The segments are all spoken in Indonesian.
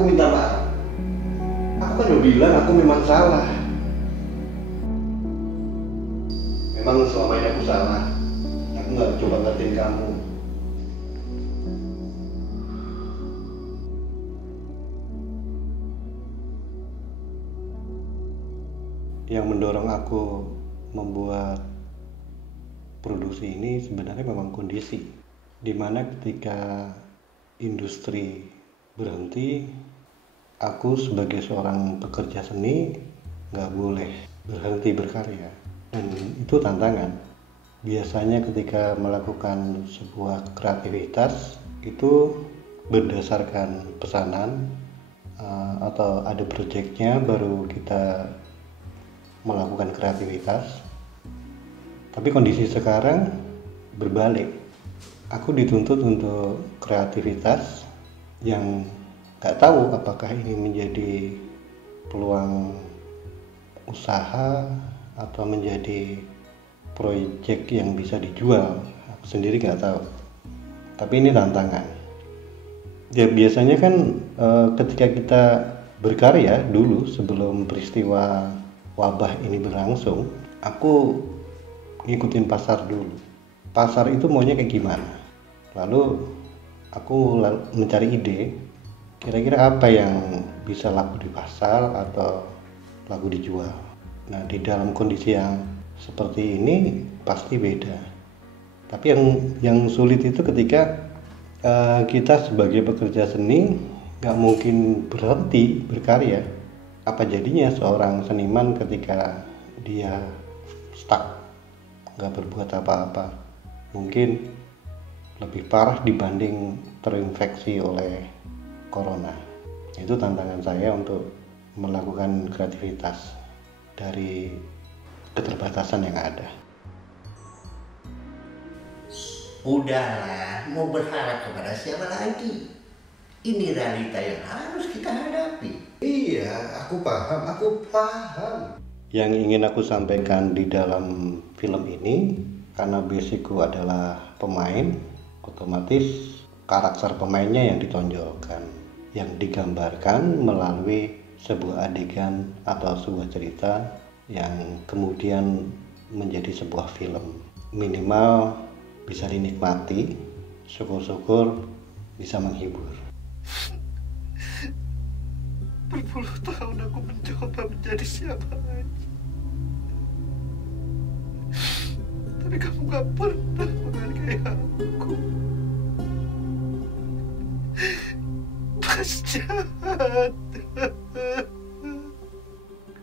Aku minta maaf. Aku kan udah bilang aku memang salah. Memang selama ini aku salah. Aku nggak coba ngertiin kamu. Yang mendorong aku membuat produksi ini sebenarnya memang kondisi, dimana ketika industri berhenti, aku sebagai seorang pekerja seni nggak boleh berhenti berkarya, dan itu tantangan. Biasanya ketika melakukan sebuah kreativitas itu berdasarkan pesanan, atau ada proyeknya baru kita melakukan kreativitas. Tapi kondisi sekarang berbalik. Aku dituntut untuk kreativitas yang nggak tahu apakah ini menjadi peluang usaha atau menjadi proyek yang bisa dijual. Aku sendiri nggak tahu. Tapi ini tantangan. Ya biasanya kan ketika kita berkarya dulu sebelum peristiwa wabah ini berlangsung, aku ngikutin pasar dulu. Pasar itu maunya kayak gimana? Lalu aku mencari ide, kira-kira apa yang bisa laku di pasar atau laku dijual. Nah, di dalam kondisi yang seperti ini pasti beda. Tapi yang sulit itu ketika kita sebagai pekerja seni nggak mungkin berhenti berkarya. Apa jadinya seorang seniman ketika dia stuck, nggak berbuat apa-apa? Mungkin lebih parah dibanding terinfeksi oleh corona. Itu tantangan saya untuk melakukan kreativitas dari keterbatasan yang ada. Udahlah, mau berharap kepada siapa lagi? Ini realita yang harus kita hadapi. Iya, aku paham. Yang ingin aku sampaikan di dalam film ini, karena basicku adalah pemain, otomatis karakter pemainnya yang ditonjolkan, yang digambarkan melalui sebuah adegan atau sebuah cerita yang kemudian menjadi sebuah film. Minimal bisa dinikmati, syukur-syukur bisa menghibur. Berpuluh tahun aku mencoba menjadi siapa aja, tapi kamu gak pernah menghargai aku. Mas jahat.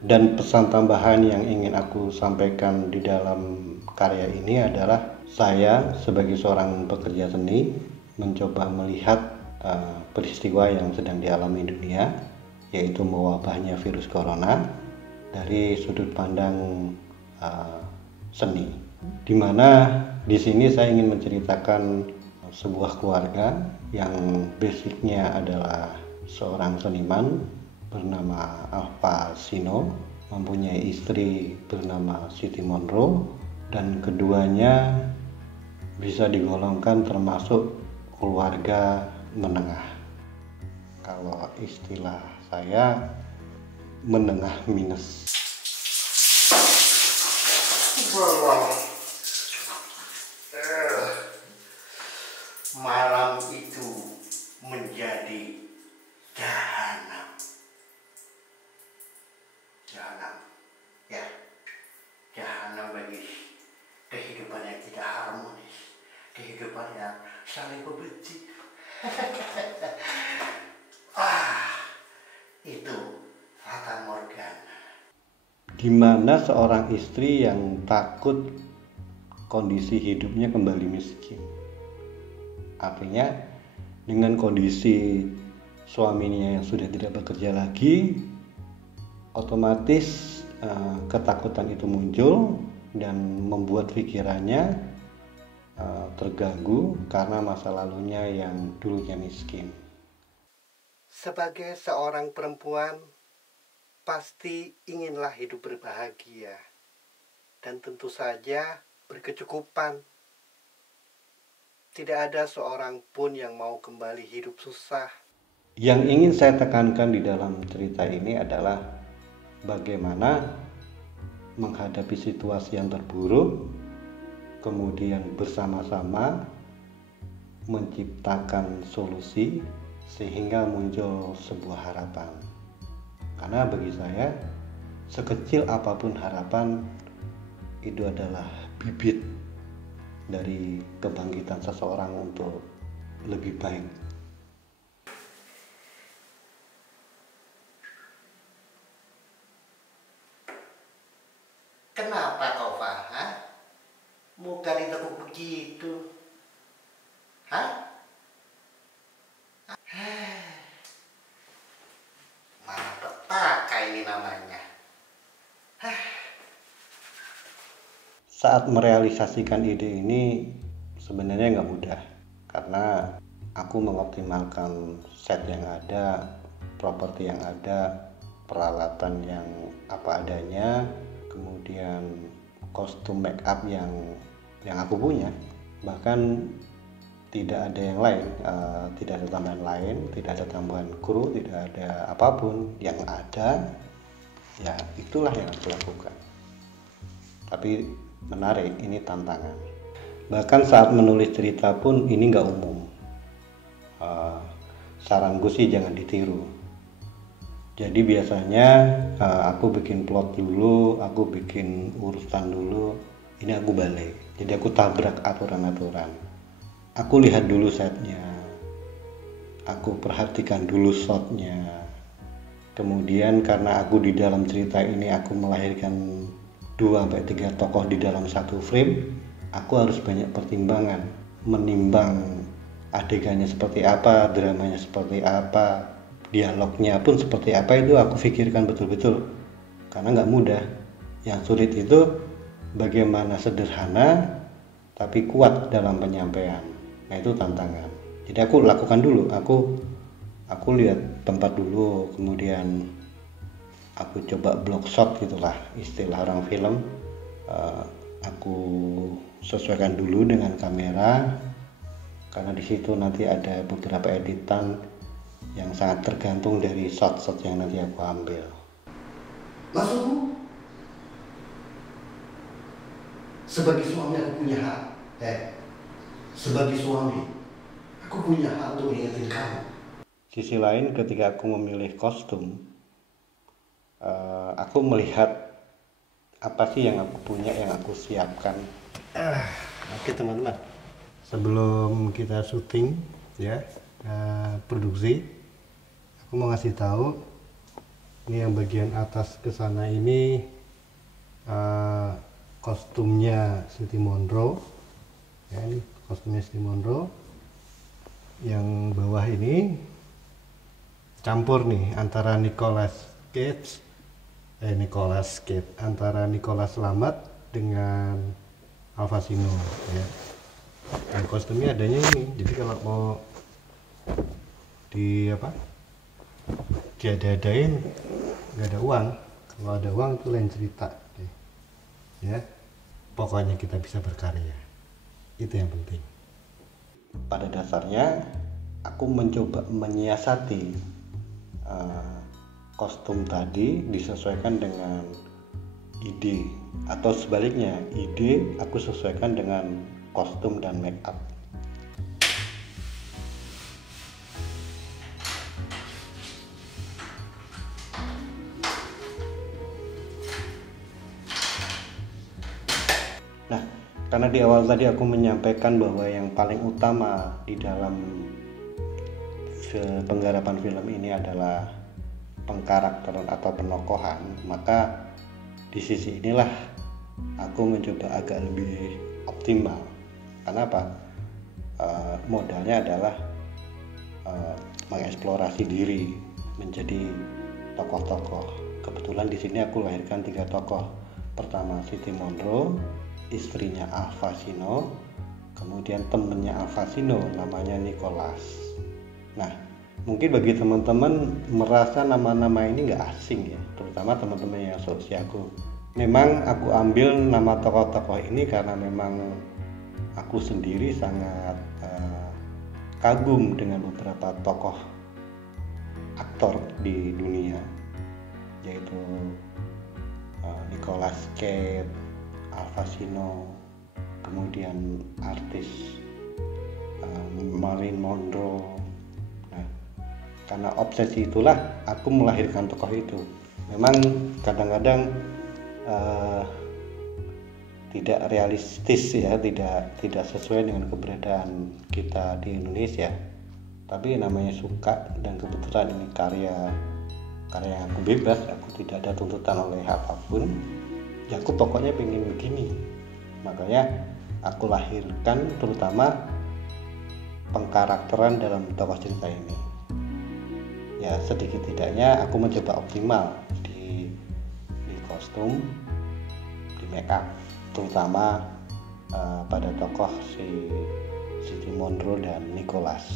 Dan pesan tambahan yang ingin aku sampaikan di dalam karya ini adalah saya sebagai seorang pekerja seni mencoba melihat peristiwa yang sedang dialami dunia, yaitu mewabahnya virus corona dari sudut pandang seni. Dimana di sini saya ingin menceritakan sebuah keluarga yang basicnya adalah seorang seniman bernama Alfa Sino, mempunyai istri bernama Siti Monroe, dan keduanya bisa digolongkan termasuk keluarga menengah. Kalau istilah saya, menengah minus. Malam itu menjadi jahanam. Jahanam, ya, jahanam bagi kehidupan yang tidak harmonis, kehidupan yang saling membenci. Itu fata morgana. Gimana seorang istri yang takut kondisi hidupnya kembali miskin? Artinya dengan kondisi suaminya yang sudah tidak bekerja lagi, otomatis ketakutan itu muncul dan membuat pikirannya terganggu karena masa lalunya yang dulunya miskin. Sebagai seorang perempuan, pasti inginlah hidup berbahagia dan tentu saja berkecukupan. Tidak ada seorang pun yang mau kembali hidup susah. Yang ingin saya tekankan di dalam cerita ini adalah bagaimana menghadapi situasi yang terburuk, kemudian bersama-sama menciptakan solusi sehingga muncul sebuah harapan. Karena bagi saya, sekecil apapun harapan itu adalah bibit dari kebangkitan seseorang untuk lebih baik. Kenapa kau, Pak? Hah? Muka ditekuk begitu. Hah? Mana petaka ini namanya. Saat merealisasikan ide ini sebenarnya nggak mudah, karena aku mengoptimalkan set yang ada, properti yang ada, peralatan yang apa adanya, kemudian kostum make up yang aku punya. Bahkan tidak ada yang lain, tidak ada tambahan lain, tidak ada tambahan kru, tidak ada apapun. Yang ada ya itulah yang aku lakukan. Tapi menarik, ini tantangan. Bahkan saat menulis cerita pun ini nggak umum. Saranku sih jangan ditiru. Jadi biasanya aku bikin plot dulu, aku bikin urusan dulu, ini aku balik. Jadi aku tabrak aturan-aturan. Aku lihat dulu setnya, aku perhatikan dulu shotnya. Kemudian karena aku di dalam cerita ini aku melahirkan 2-3 tokoh di dalam satu frame, aku harus banyak pertimbangan, menimbang adegannya seperti apa, dramanya seperti apa, dialognya pun seperti apa, itu aku pikirkan betul-betul. Karena nggak mudah. Yang sulit itu bagaimana sederhana tapi kuat dalam penyampaian. Nah itu tantangan. Jadi aku lakukan dulu, aku lihat tempat dulu, kemudian aku coba block shot gitulah istilah orang film. Aku sesuaikan dulu dengan kamera, karena di situ nanti ada beberapa editan yang sangat tergantung dari shot-shot yang nanti aku ambil. Maksudmu? Sebagai suami aku punya hak. Sebagai suami aku punya hak untuk ingetin kamu. Sisi lain ketika aku memilih kostum, aku melihat apa sih yang aku punya, yang aku siapkan. Oke teman-teman, sebelum kita syuting ya, produksi, aku mau ngasih tahu ini yang bagian atas ke sana ini kostumnya Siti Monroe ya, ini kostumnya Siti Monroe. Yang bawah ini campur nih antara Nicolas Cage antara Nicholas Lamat dengan Al Pacino ya. Dan kostumnya adanya ini, jadi kalau mau diada-adain nggak ada uang. Kalau ada uang itu lain cerita ya. Pokoknya kita bisa berkarya, itu yang penting. Pada dasarnya aku mencoba menyiasati kostum tadi disesuaikan dengan ide, atau sebaliknya ide aku sesuaikan dengan kostum dan make up. Nah, karena di awal tadi aku menyampaikan bahwa yang paling utama di dalam penggarapan film ini adalah pengkarakteran atau penokohan, maka di sisi inilah aku mencoba agak lebih optimal. Karena apa? Modalnya adalah mengeksplorasi diri menjadi tokoh-tokoh. Kebetulan di sini aku lahirkan 3 tokoh. Pertama Siti Monroe, istrinya Al Pacino, kemudian temennya Al Pacino namanya Nicholas. Nah, mungkin bagi teman-teman merasa nama-nama ini nggak asing ya, terutama teman-teman yang seusiaku. Memang aku ambil nama tokoh-tokoh ini karena memang aku sendiri sangat kagum dengan beberapa tokoh aktor di dunia, yaitu Nicolas Cage, Al Pacino, kemudian artis Marilyn Monroe. Nah, karena obsesi itulah aku melahirkan tokoh itu. Memang kadang-kadang tidak realistis ya, tidak sesuai dengan keberadaan kita di Indonesia. Tapi namanya suka, dan kebetulan ini karya yang aku bebas, aku tidak ada tuntutan oleh apapun. Ya aku pokoknya pengen begini. Makanya aku lahirkan terutama pengkarakteran dalam tokoh cerita ini. Ya sedikit tidaknya aku mencoba optimal di kostum, di make up, terutama pada tokoh si Siti Monroe dan Nicholas.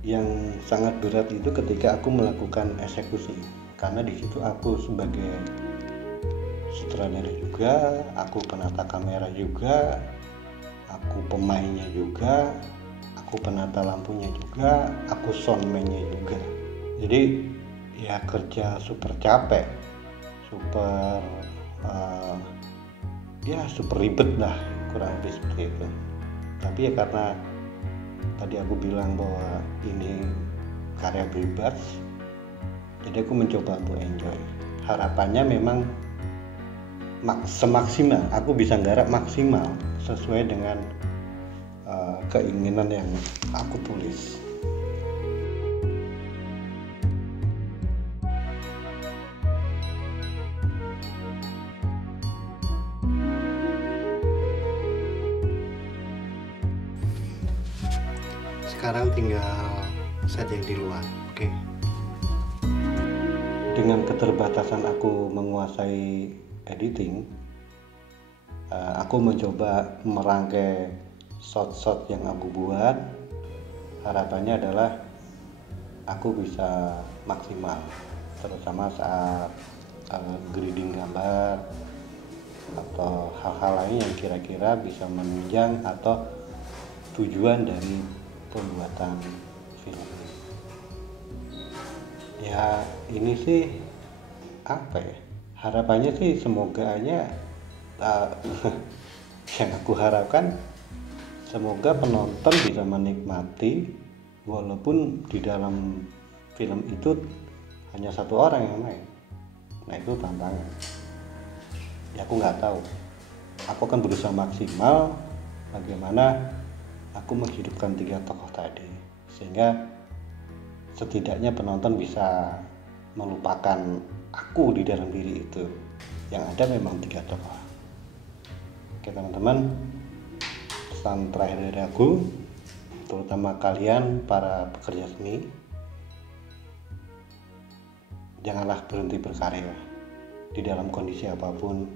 Yang sangat berat itu ketika aku melakukan eksekusi, karena di situ aku sebagai sutradara juga, aku penata kamera juga, aku pemainnya juga, aku penata lampunya juga, aku soundman-nya juga. Jadi ya kerja super capek, super super ribet lah, kurang lebih seperti itu. Tapi ya karena tadi aku bilang bahwa ini karya bebas, jadi aku mencoba untuk enjoy. Harapannya memang semaksimal aku bisa nggarap maksimal sesuai dengan keinginan yang aku tulis. Sekarang tinggal set yang di luar, oke? Dengan keterbatasan aku menguasai editing, aku mencoba merangkai shot-shot yang aku buat. Harapannya adalah aku bisa maksimal, terutama saat grading gambar atau hal-hal lain yang kira-kira bisa menunjang atau tujuan dari pembuatan film. Ya ini sih apa ya, harapannya sih semoga aja yang aku harapkan semoga penonton bisa menikmati walaupun di dalam film itu hanya satu orang yang main. Nah itu tantangan ya, aku nggak tahu, aku akan berusaha maksimal bagaimana aku menghidupkan 3 tokoh tadi, sehingga setidaknya penonton bisa melupakan aku di dalam diri itu. Yang ada memang 3 tokoh. Oke teman-teman, pesan terakhir dari aku, terutama kalian para pekerja seni, janganlah berhenti berkarya. Di dalam kondisi apapun,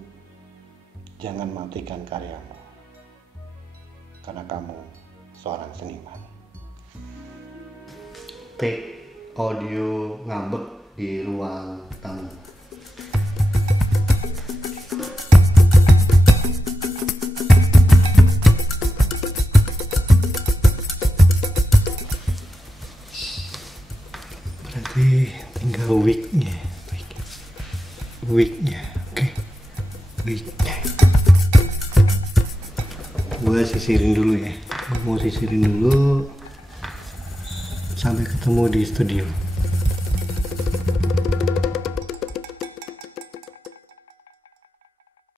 jangan matikan karyamu, karena kamu seorang seniman. Take audio ngambek di ruang tamu. Berarti tinggal wig-nya, oke, wig-nya. Gue sisirin dulu ya. Mau sisirin dulu. Sampai ketemu di studio.